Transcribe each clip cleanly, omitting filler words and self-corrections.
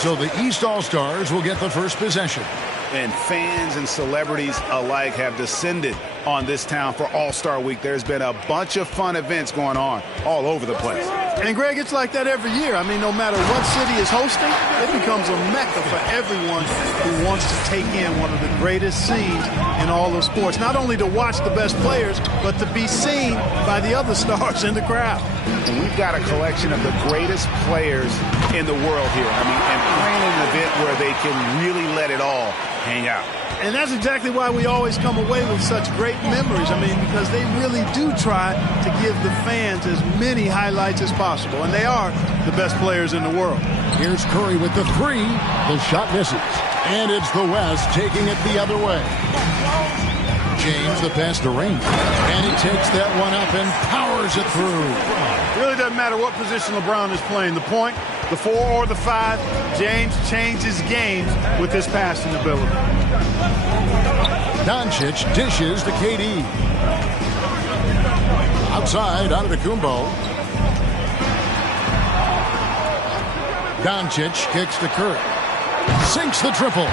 So the East All-Stars will get the first possession. And fans and celebrities alike have descended on this town for All-Star Week. There's been a bunch of fun events going on all over the place. And, Greg, it's like that every year. I mean, no matter what city is hosting, it becomes a mecca for everyone who wants to take in one of the greatest scenes in all of sports. Not only to watch the best players, but to be seen by the other stars in the crowd. And we've got a collection of the greatest players in the world here. I mean, and playing an event where they can really let it all hang out. And that's exactly why we always come away with such great memories. I mean, because they really do try to give the fans as many highlights as possible. And they are the best players in the world. Here's Curry with the three. The shot misses. And it's the West taking it the other way. James, the pass to Rain. And he takes that one up and powers it through. It really doesn't matter what position LeBron is playing. The point, the 4 or the 5, James changes games with his passing ability. Doncic dishes to KD. Outside, Antetokounmpo. Doncic kicks to Curry. Sinks the triple.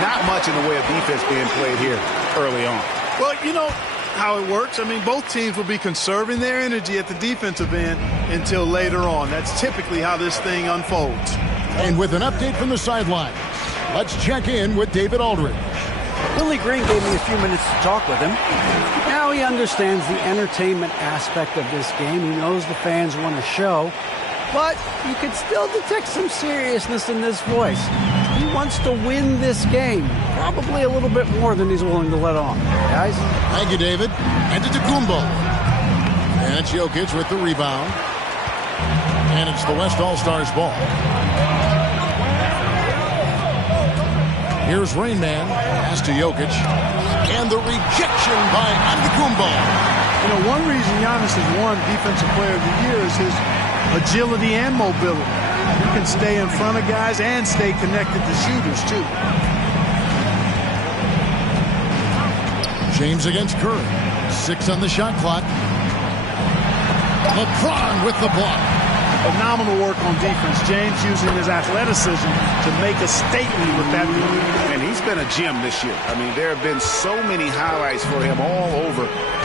Not much in the way of defense being played here early on. Well, you know how it works. I mean, both teams will be conserving their energy at the defensive end until later on. That's typically how this thing unfolds. And with an update from the sideline, let's check in with David Aldridge. Willie Green gave me a few minutes to talk with him. Now he understands the entertainment aspect of this game. He knows the fans want a show, but you could still detect some seriousness in this voice. He wants to win this game, probably a little bit more than he's willing to let on. Guys? Thank you, David. Antetokounmpo. And it's Jokic with the rebound. And it's the West All-Stars ball. Here's Rain Man. Pass to Jokic. And the rejection by Antetokounmpo. You know, one reason Giannis has won Defensive Player of the Year is his agility and mobility. He can stay in front of guys and stay connected to shooters, too. James against Curry. 6 on the shot clock. LeBron with the block. Phenomenal work on defense. James using his athleticism to make a statement with that move. And he's been a gem this year. I mean, there have been so many highlights for him all over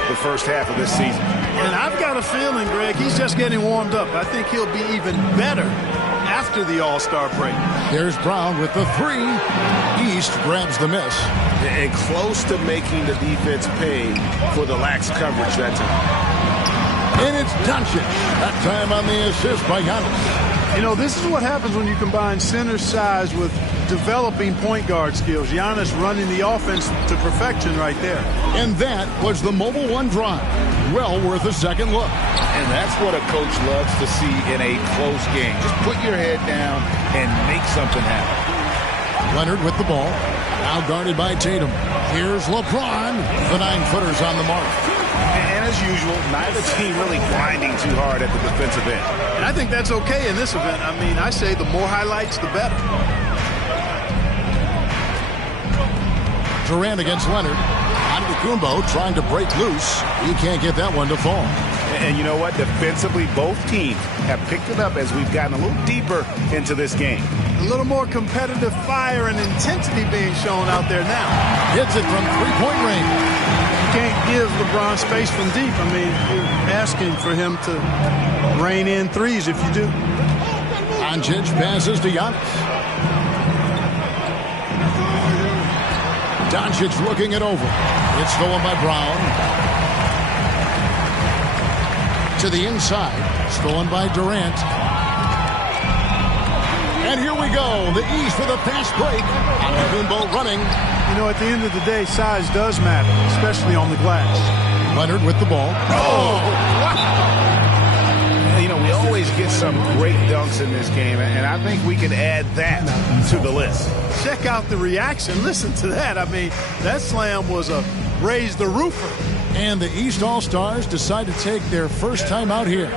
the first half of this season. And I've got a feeling, Greg, he's just getting warmed up. I think he'll be even better after the All-Star break. There's Brown with the three. East grabs the miss. And close to making the defense pay for the lax coverage that time. And it's Doncic. That time on the assist by Giannis. You know, this is what happens when you combine center size with developing point guard skills. Giannis running the offense to perfection right there. And that was the Mobile One drive. Well worth a second look. And that's what a coach loves to see in a close game. Just put your head down and make something happen. Leonard with the ball. Now guarded by Tatum. Here's LeBron. The 9-footers on the mark. And as usual, neither team really grinding too hard at the defensive end. And I think that's okay in this event. I mean, I say the more highlights, the better. Durant against Leonard. Antetokounmpo trying to break loose. He can't get that one to fall. And you know what? Defensively, both teams have picked it up as we've gotten a little deeper into this game. A little more competitive fire and intensity being shown out there now. Hits it from three-point range. You can't give LeBron space from deep. I mean, you're asking for him to rain in threes if you do. Doncic passes to Giannis. Doncic looking it over. It's stolen by Brown. To the inside. Stolen by Durant. And here we go. The East with a fast break. Antetokounmpo running. You know, at the end of the day, size does matter, especially on the glass. Leonard with the ball. Oh! Wow. You know, we always get some great dunks in this game, and I think we can add that to the list. Check out the reaction. Listen to that. I mean, that slam was a raise the roofer. And the East All-Stars decide to take their first time out here.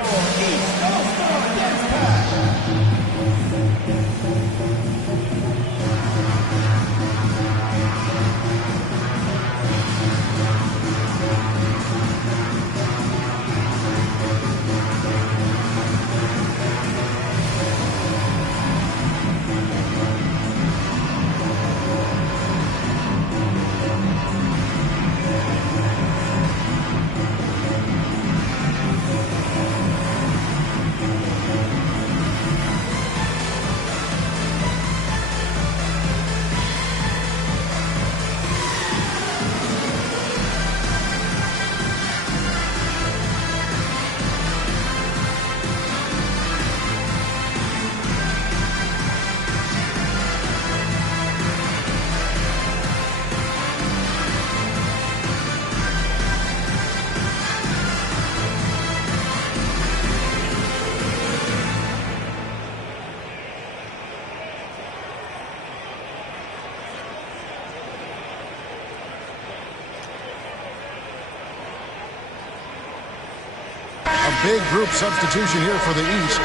Big group substitution here for the East.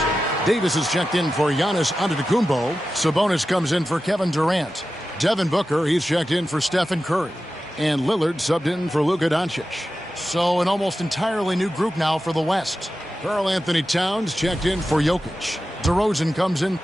Davis is checked in for Giannis Antetokounmpo. Sabonis comes in for Kevin Durant. Devin Booker, he's checked in for Stephen Curry. And Lillard subbed in for Luka Doncic. So an almost entirely new group now for the West. Karl Anthony Towns checked in for Jokic. DeRozan comes in.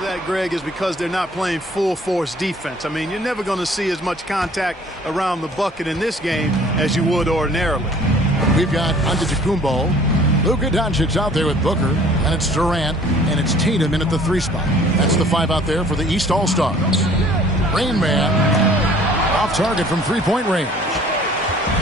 That, Greg, is because they're not playing full force defense. I mean, you're never going to see as much contact around the bucket in this game as you would ordinarily. We've got Antetokounmpo, Luka Doncic out there with Booker, and it's Durant, and it's Tatum in at the 3 spot. That's the 5 out there for the East All-Stars. Rain Man off target from 3-point range.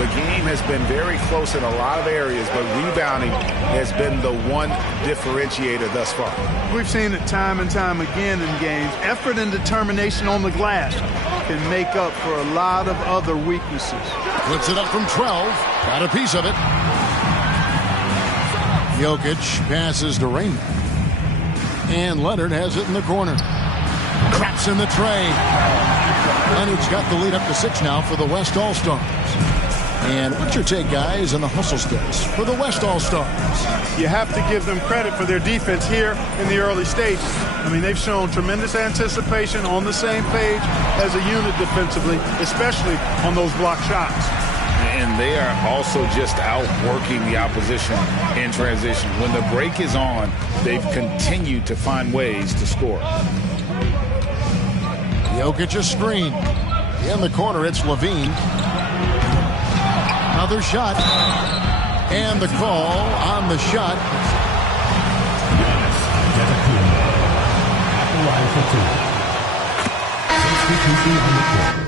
The game has been very close in a lot of areas, but rebounding has been the one differentiator thus far. We've seen it time and time again in games. Effort and determination on the glass can make up for a lot of other weaknesses. Puts it up from 12. Got a piece of it. Jokic passes to Rain. And Leonard has it in the corner. Craps in the tray. Leonard's got the lead up to 6 now for the West All-Stars. And what's your take, guys, on the hustle stats for the West All-Stars? You have to give them credit for their defense here in the early stages. I mean, they've shown tremendous anticipation, on the same page as a unit defensively, especially on those block shots. And they are also just outworking the opposition in transition. When the break is on, they've continued to find ways to score. Jokic a screen. In the corner, it's Levine. Another shot. And the call on the shot. At the line for 2. Substitution on the court.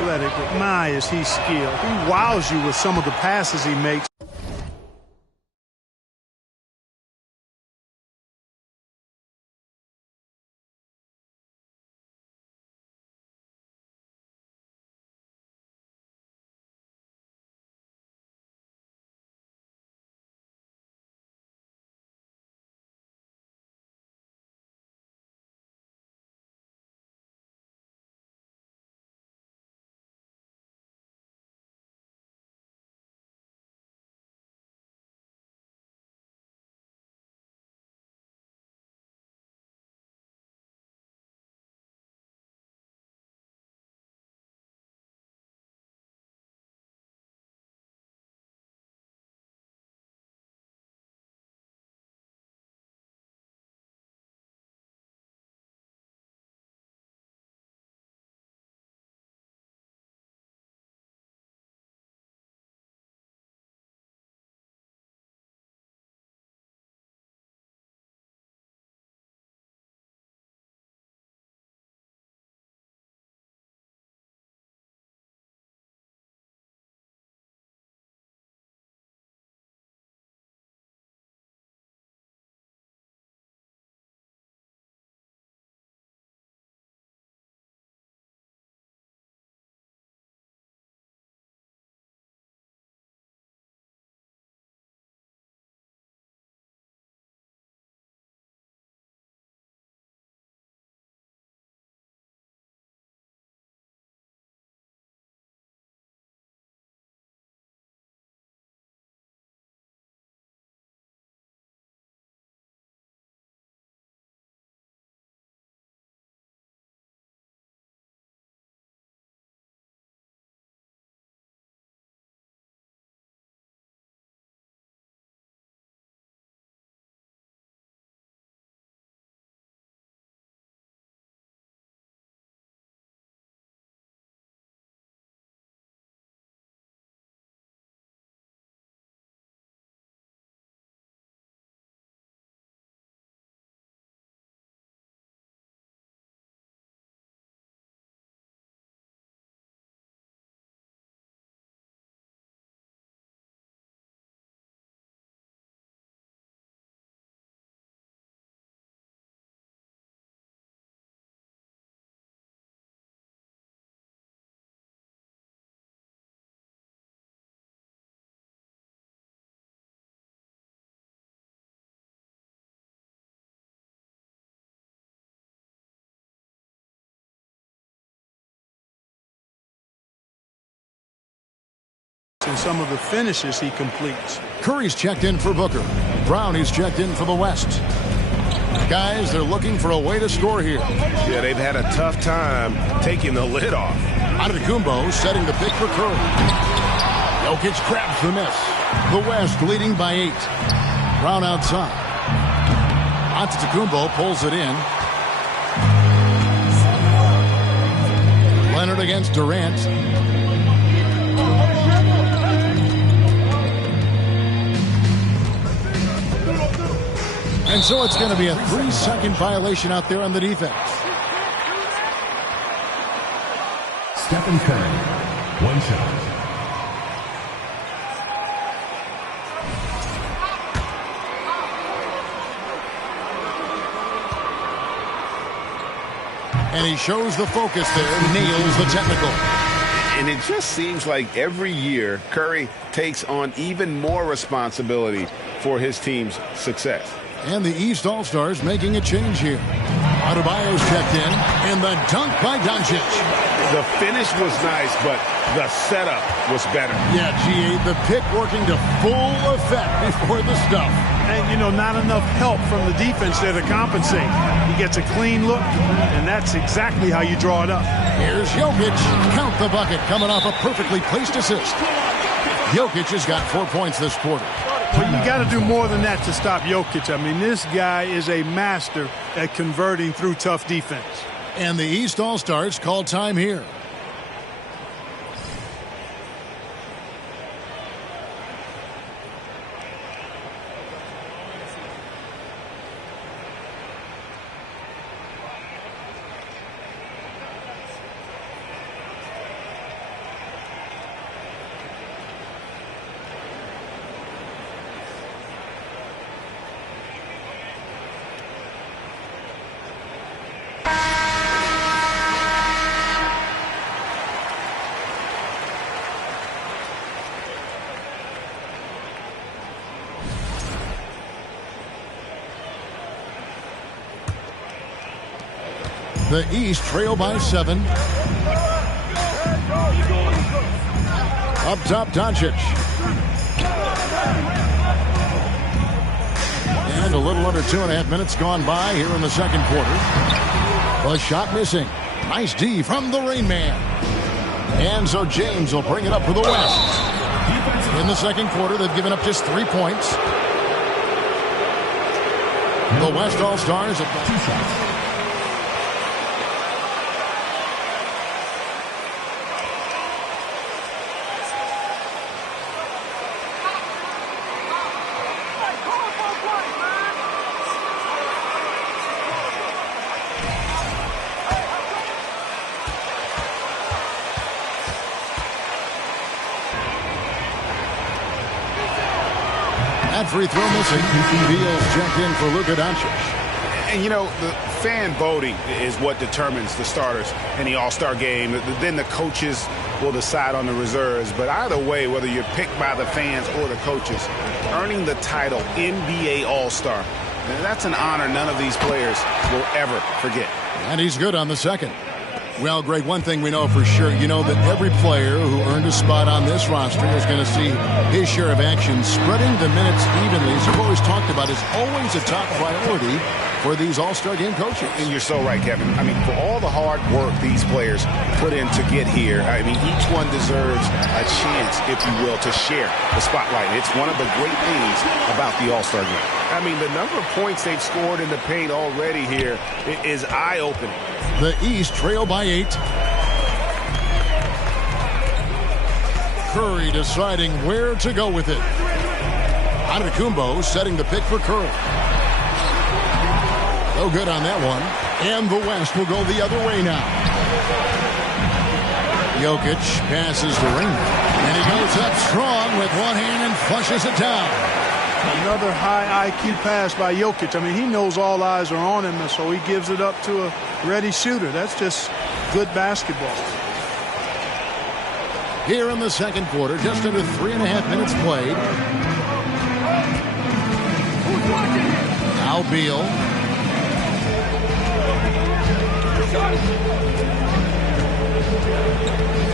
Athletic, but my, is he skilled. He wows you with some of the passes he makes. and some of the finishes he completes. Curry's checked in for Booker. Brownie's checked in for the West. Guys, they're looking for a way to score here. Yeah, they've had a tough time taking the lid off. Antetokounmpo setting the pick for Curry. Jokic grabs the miss. The West leading by 8. Brown outside. Antetokounmpo pulls it in. Leonard against Durant. And so it's going to be a 3-second violation out there on the defense. Stephen Curry, 1 shot. And he shows the focus there, nails the technical. And it just seems like every year Curry takes on even more responsibility for his team's success. And the East All-Stars making a change here. Adebayo's checked in, and the dunk by Doncic. The finish was nice, but the setup was better. Yeah, G.A., the pick working to full effect before the stuff. And, you know, not enough help from the defense there to compensate. He gets a clean look, and that's exactly how you draw it up. Here's Jokic. Count the bucket, coming off a perfectly placed assist. Jokic has got 4 points this quarter. But you got to do more than that to stop Jokic. I mean, this guy is a master at converting through tough defense. And the East All-Stars call time here. The East trail by 7. Up top, Doncic. And a little under 2.5 minutes gone by here in the second quarter. The shot missing. Nice D from the Rain Man. And so James will bring it up for the West. In the second quarter, they've given up just 3 points. The West All-Stars at 2 shots. That free throw missing. Beal's checked in for Luka Doncic. And, you know, the fan voting is what determines the starters in the All-Star game. Then the coaches will decide on the reserves. But either way, whether you're picked by the fans or the coaches, earning the title NBA All-Star, that's an honor none of these players will ever forget. And he's good on the second. Well, Greg, one thing we know for sure, you know that every player who earned a spot on this roster is going to see his share of action. Spreading the minutes evenly, as you've always talked about, is always a top priority for these All-Star game coaches. And you're so right, Kevin. I mean, for all the hard work these players put in to get here, I mean, each one deserves a chance, if you will, to share the spotlight. It's one of the great things about the All-Star game. I mean, the number of points they've scored in the paint already here is eye-opening. The East trail by 8. Curry deciding where to go with it. Antetokounmpo setting the pick for Curry. No good on that one. And the West will go the other way now. Jokic passes to Raymond. And he goes up strong with one hand and flushes it down. Another high IQ pass by Jokic. I mean, he knows all eyes are on him, and so he gives it up to a ready shooter. That's just good basketball. Here in the second quarter, just under 3.5 minutes played. Now Beal.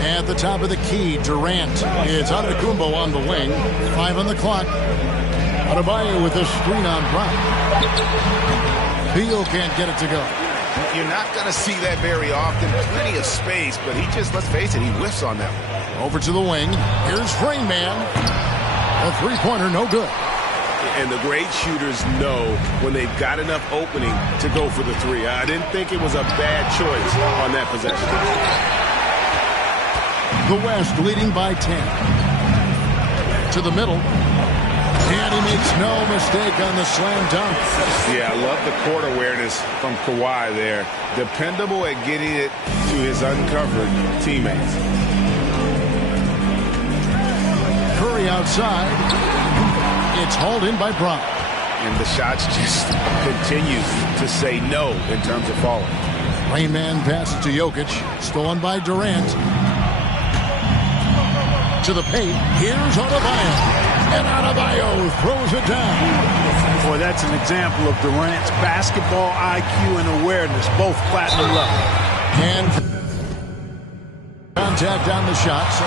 At the top of the key, Durant. It's Antetokounmpo on the wing. 5 on the clock. Adebayo with a screen on Brown. Beal can't get it to go. You're not going to see that very often. Plenty of space, but he just, let's face it, he whiffs on that one. Over to the wing. Here's Rain Man. A three-pointer, no good. And the great shooters know when they've got enough opening to go for the three. I didn't think it was a bad choice on that possession. The West leading by 10. To the middle. And he makes no mistake on the slam dunk. Yeah, I love the court awareness from Kawhi there. Dependable at getting it to his uncovered teammates. Curry outside. It's hauled in by Brown. And the shots just continue to say no in terms of falling. Rain Man passes to Jokic. Stolen by Durant. To the paint. Here's Adebayo. And Adebayo throws it down. Boy, that's an example of Durant's basketball IQ and awareness, both platinum level. And contact on the shot. So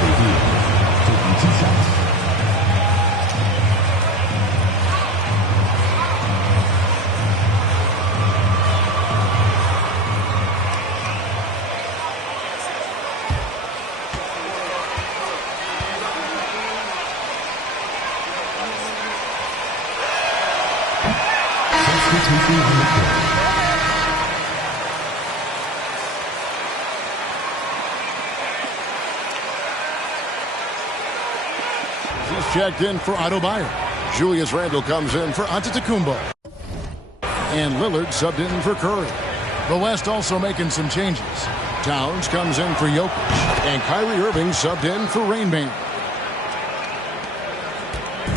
taking 2 shots. Substitution on the court. He's checked in for Adebayo. Julius Randle comes in for Antetokounmpo. And Lillard subbed in for Curry. The West also making some changes. Towns comes in for Jokic. And Kyrie Irving subbed in for Rain Man.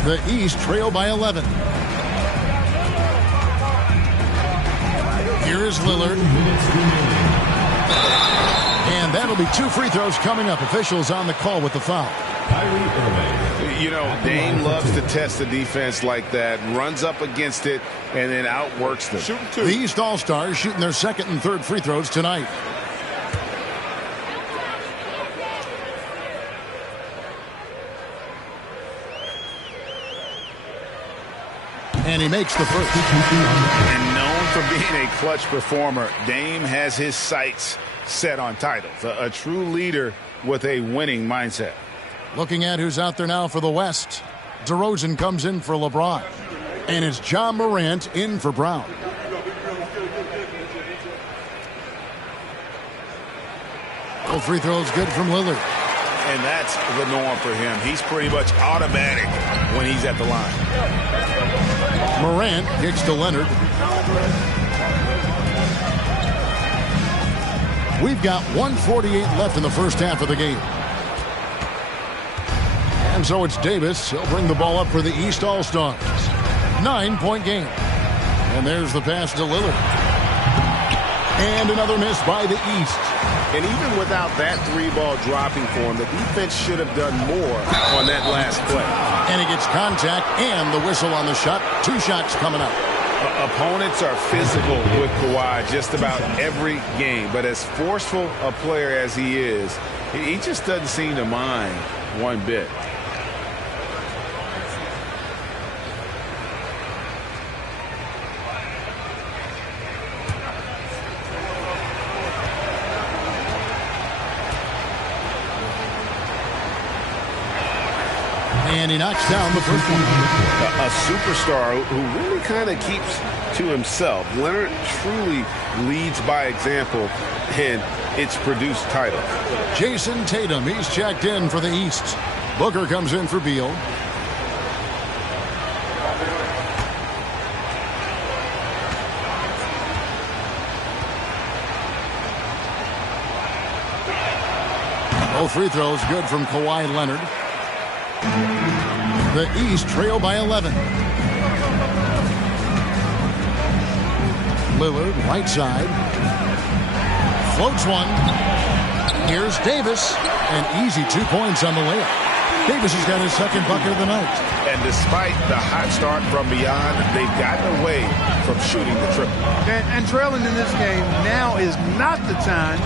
The East trail by 11. Here is Lillard. And that'll be 2 free throws coming up. Officials on the call with the foul. Kyrie Irving. You know, Dame loves to test the defense like that, runs up against it, and then outworks them. The East All-Stars shooting their second and third free throws tonight. And he makes the first. And known for being a clutch performer, Dame has his sights set on titles. A true leader with a winning mindset. Looking at who's out there now for the West. DeRozan comes in for LeBron. And it's John Morant in for Brown. All free throws good from Lillard. And that's the norm for him. He's pretty much automatic when he's at the line. Morant kicks to Leonard. We've got 1:48 left in the first half of the game. And so it's Davis. He'll bring the ball up for the East All-Stars. 9-point game. And there's the pass to Lillard. And another miss by the East. And even without that 3-ball dropping for him, the defense should have done more on that last play. And he gets contact and the whistle on the shot. 2 shots coming up. Opponents are physical with Kawhi just about every game. But as forceful a player as he is, he just doesn't seem to mind one bit. And he knocks down the first one. A superstar who really kind of keeps to himself. Leonard truly leads by example, and it's produced titles. Jason Tatum, he's checked in for the East. Booker comes in for Beal. Both free throws good from Kawhi Leonard. The East trail by 11. Lillard, right side. Floats one. Here's Davis. An easy 2 points on the layup. Davis has got his second bucket of the night. And despite the hot start from beyond, they've gotten away from shooting the triple. And trailing in this game, now is not the time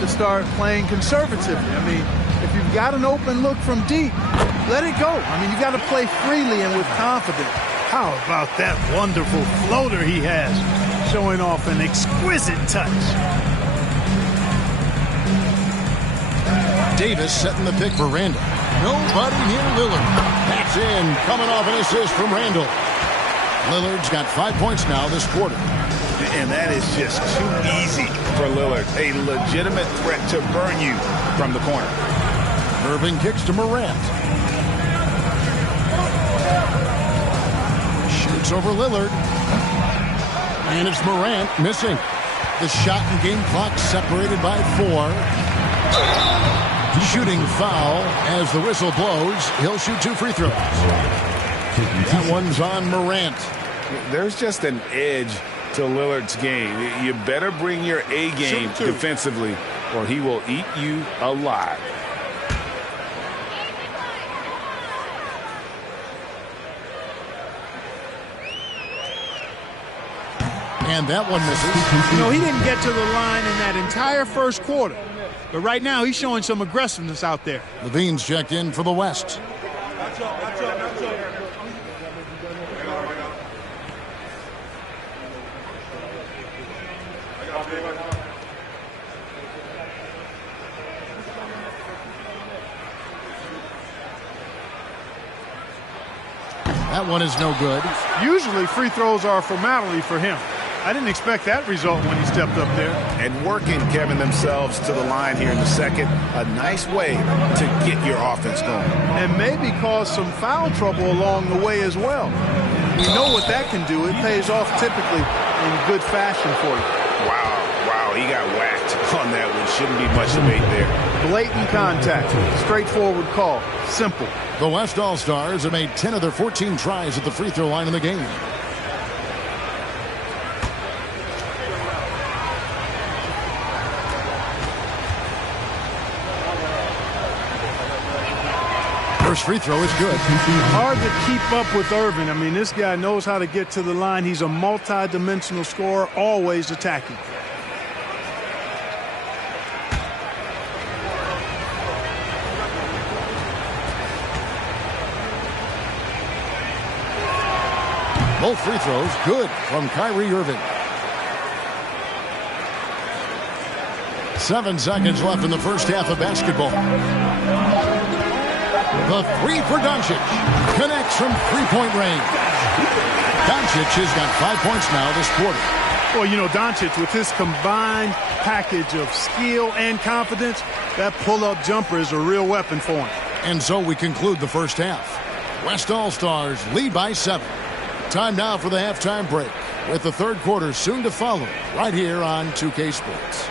to start playing conservatively. I mean, if you've got an open look from deep, let it go. I mean, you got to play freely and with confidence. How about that wonderful floater he has, showing off an exquisite touch. Davis setting the pick for Randall. Nobody near Lillard. That's in, coming off an assist from Randall. Lillard's got 5 points now this quarter. And that is just too easy for Lillard. A legitimate threat to burn you from the corner. Irving kicks to Morant. Shoots over Lillard. And it's Morant missing. The shot and game clock separated by 4. Shooting foul as the whistle blows. He'll shoot 2 free throws. That one's on Morant. There's just an edge to Lillard's game. You better bring your A game defensively or he will eat you alive. And that one misses. You know, he didn't get to the line in that entire first quarter. But right now, he's showing some aggressiveness out there. Levine's checked in for the West. That one is no good. Usually, free throws are a formality for him. I didn't expect that result when he stepped up there. And working, Kevin, themselves to the line here in the second. A nice way to get your offense going. And maybe cause some foul trouble along the way as well. We know what that can do. It pays off typically in good fashion for you. Wow, he got whacked on that one. Shouldn't be much debate there. Blatant contact. Straightforward call. Simple. The West All-Stars have made 10 of their 14 tries at the free throw line in the game. First free throw is good. Hard to keep up with Irving. I mean, this guy knows how to get to the line. He's a multi-dimensional scorer, always attacking. Both free throws good from Kyrie Irving. 7 seconds left in the first half of basketball. The three for Doncic. Connects from three-point range. Doncic has got 5 points now this quarter. Well, you know, Doncic, with his combined package of skill and confidence, that pull-up jumper is a real weapon for him. And so we conclude the first half. West All-Stars lead by 7. Time now for the halftime break, with the third quarter soon to follow, right here on 2K Sports.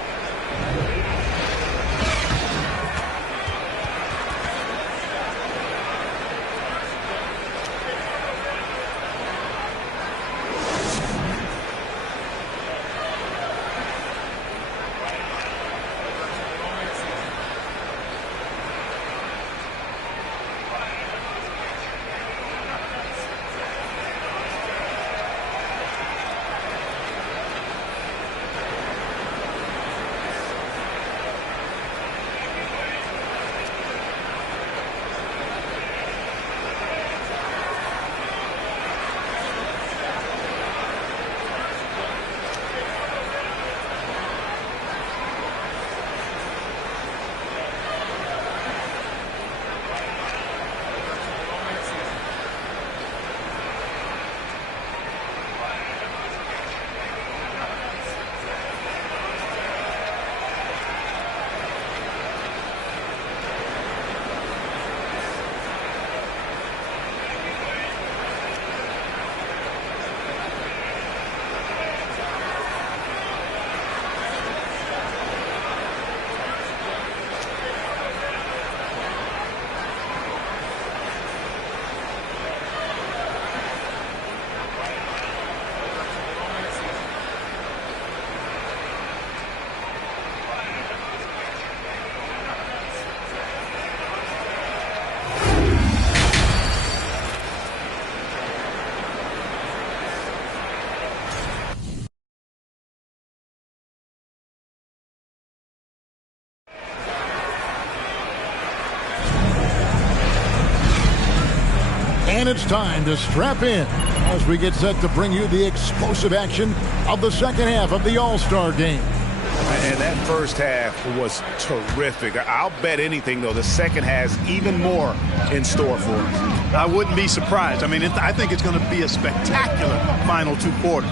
And it's time to strap in as we get set to bring you the explosive action of the second half of the All-Star game. And that first half was terrific. I'll bet anything, though, the second has even more in store for us. I wouldn't be surprised. I mean, I think it's going to be a spectacular final 2 quarters.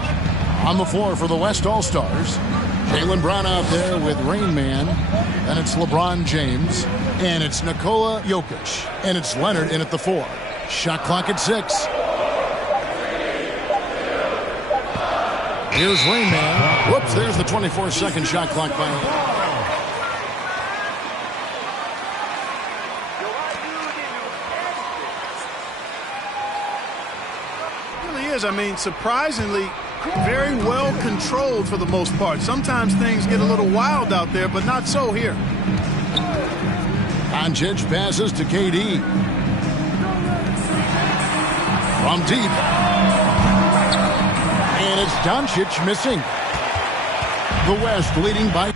On the floor for the West All-Stars, Jaylen Brown out there with Rain Man, and it's LeBron James, and it's Nikola Jokic, and it's Leonard in at the 4. Shot clock at 6. Here's Rain Man. Whoops, there's the 24-second shot clock violation. It really is. I mean, surprisingly, very well controlled for the most part. Sometimes things get a little wild out there, but not so here. Doncic passes to KD. From deep. And it's Doncic missing. The West leading by